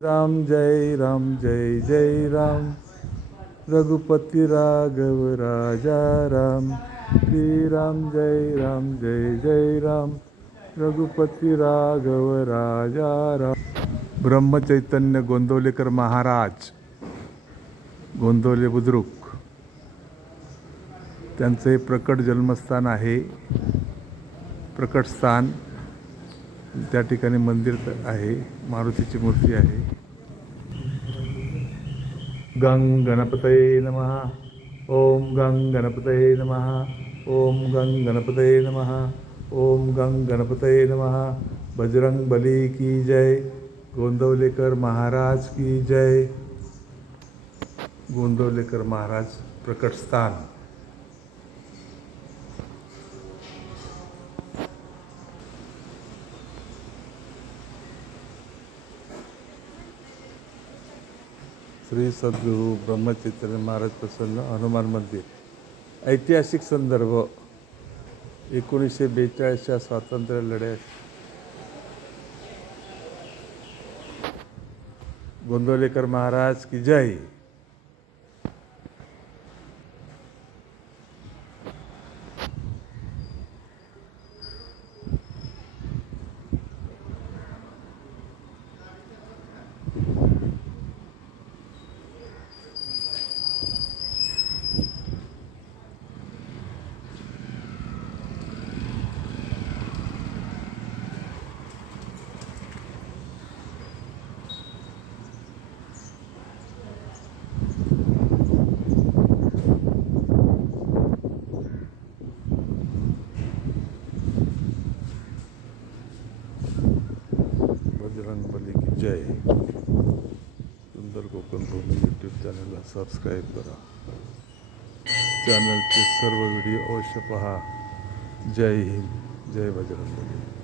राम जय जय राम। रघुपति राघव राजा राम। श्री राम जय जय राम। रघुपति राघव राजा राम। ब्रह्मचैतन्य गोंदवलेकर महाराज, गोंदवले बुद्रुक, त्यांचे प्रकट जन्मस्थान आहे, प्रकट स्थान. त्या ठिकाणी मंदिर आहे, मारुतीची मूर्ती आहे. गंग गणपतये नमः. ओम गंग गणपतये नमः. ओम गंग गणपतये नमः. ओम गंग गणपतये नमः. बजरंग बली की जय. गोंदवलेकर महाराज की जय. गोंदवलेकर महाराज प्रकट स्थान. श्री सद्गुरू ब्रह्मचैतन्य महाराज प्रसन्न हनुमान मंदिर. ऐतिहासिक संदर्भ 1942च्या स्वातंत्र्य लढ्यात गोंदवलेकर महाराज की जय. बजरंग बली की जय. सुंदर कोकण भूमी यूट्यूब चॅनलला सबस्क्राईब करा. चॅनलचे सर्व व्हिडिओ अवश्य पहा. जय हिंद, जय बजरंग बली.